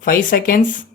5 seconds.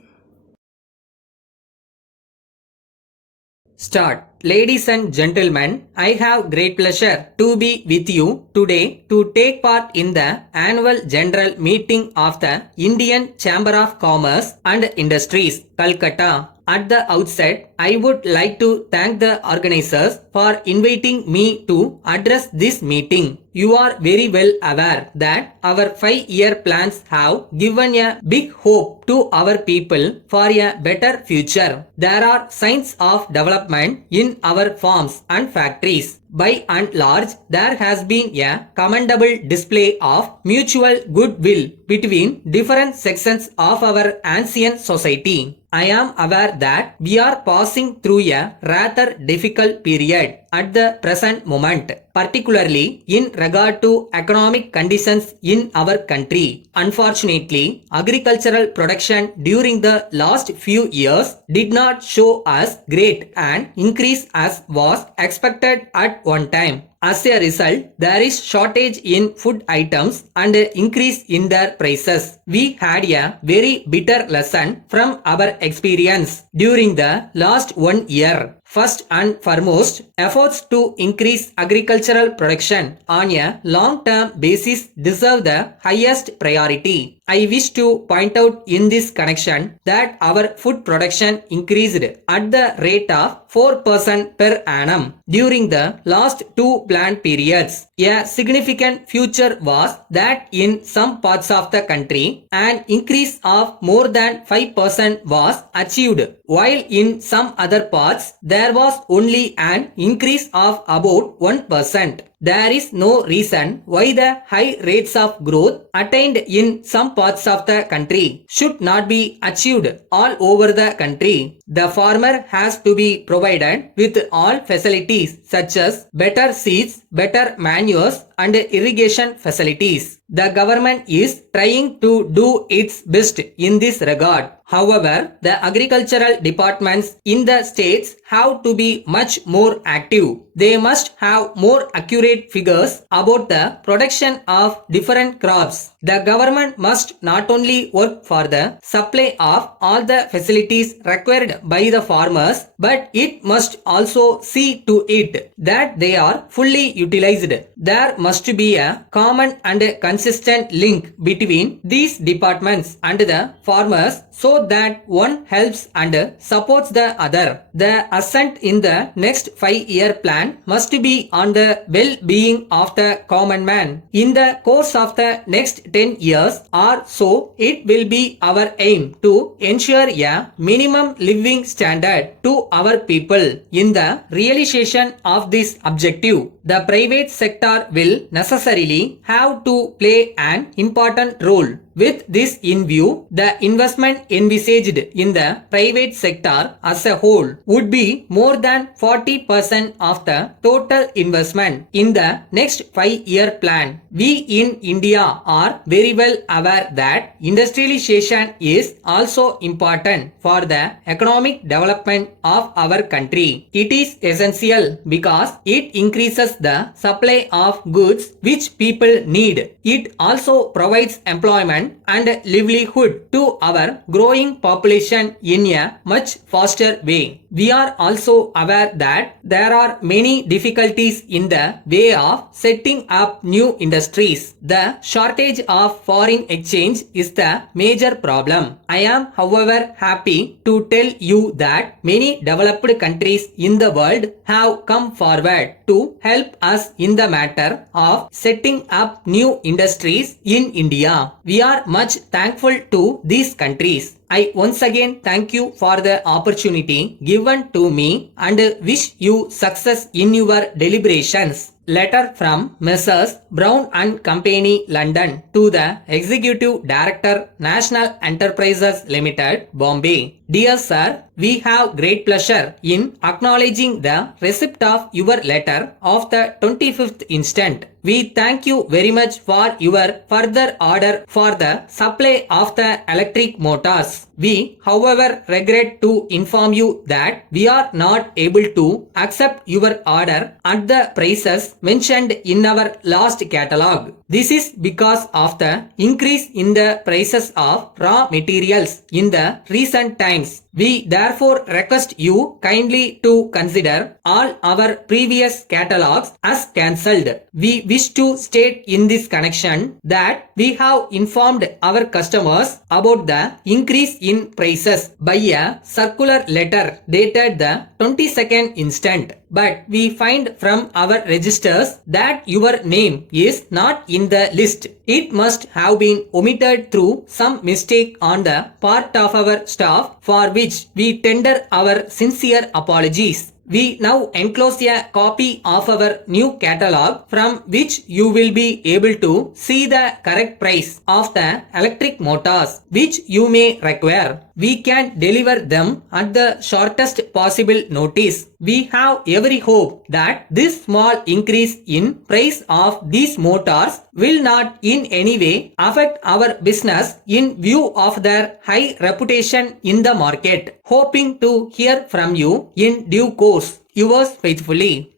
Start. Ladies and gentlemen, I have great pleasure to be with you today to take part in the annual general meeting of the Indian Chamber of Commerce and Industries, Calcutta. At the outset, I would like to thank the organizers for inviting me to address this meeting. You are very well aware that our 5-year plans have given a big hope to our people for a better future. There are signs of development in our farms and factories. By and large, there has been a commendable display of mutual goodwill between different sections of our ancient society. I am aware that we are passing through a rather difficult period at the present moment, particularly in regard to economic conditions in our country. Unfortunately, agricultural production during the last few years did not show as great an increase as was expected at one time. As a result, there is shortage in food items and increase in their prices. We had a very bitter lesson from our experience during the last 1 year. First and foremost, efforts to increase agricultural production on a long-term basis deserve the highest priority. I wish to point out in this connection that our food production increased at the rate of 4% per annum during the last 2 planned periods. A significant feature was that in some parts of the country, an increase of more than 5% was achieved, while in some other parts, there was only an increase of about 1%. There is no reason why the high rates of growth attained in some parts of the country should not be achieved all over the country. The farmer has to be provided with all facilities such as better seeds, better manures and irrigation facilities. The government is trying to do its best in this regard. However, the agricultural departments in the states have to be much more active. They must have more accurate figures about the production of different crops. The government must not only work for the supply of all the facilities required by the farmers, but it must also see to it that they are fully utilized. There must be a common and consistent link between these departments and the farmers so that one helps and supports the other. The assent in the next 5-year plan must be on the well-being of the common man. In the course of the next 10 years or so, it will be our aim to ensure a minimum living standard to our people. In the realization of this objective, the private sector will necessarily have to play an important role. With this in view, the investment envisaged in the private sector as a whole would be more than 40% of the total investment in the next 5-year plan. We in India are very well aware that industrialization is also important for the economic development of our country. It is essential because it increases the supply of goods which people need. It also provides employment and livelihood to our growing population in a much faster way. We are also aware that there are many difficulties in the way of setting up new industries. The shortage of foreign exchange is the major problem. I am, however, happy to tell you that many developed countries in the world have come forward to help us in the matter of setting up new industries in India. We are much thankful to these countries. I once again thank you for the opportunity given to me and wish you success in your deliberations. Letter from Messrs. Brown and Company, London to the Executive Director, National Enterprises Limited, Bombay. Dear Sir, we have great pleasure in acknowledging the receipt of your letter of the 25th instant. We thank you very much for your further order for the supply of the electric motors. We, however, regret to inform you that we are not able to accept your order at the prices mentioned in our last catalog. This is because of the increase in the prices of raw materials in the recent times. We therefore request you kindly to consider all our previous catalogs as cancelled. We wish to state in this connection that we have informed our customers about the increase in prices by a circular letter dated the 22nd instant. But we find from our registers that your name is not in the list. It must have been omitted through some mistake on the part of our staff, for which we tender our sincere apologies. We now enclose a copy of our new catalog from which you will be able to see the correct price of the electric motors which you may require. We can deliver them at the shortest possible notice. We have every hope that this small increase in price of these motors will not in any way affect our business in view of their high reputation in the market. Hoping to hear from you in due course. Yours faithfully.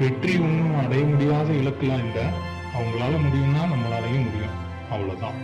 வெற்றி ஒன்றும் அடைய முடியாத இலக்குலாம் இல்லை. அவங்களால முடியும்னா நம்மளாலையும் முடியும். அவ்வளோதான்.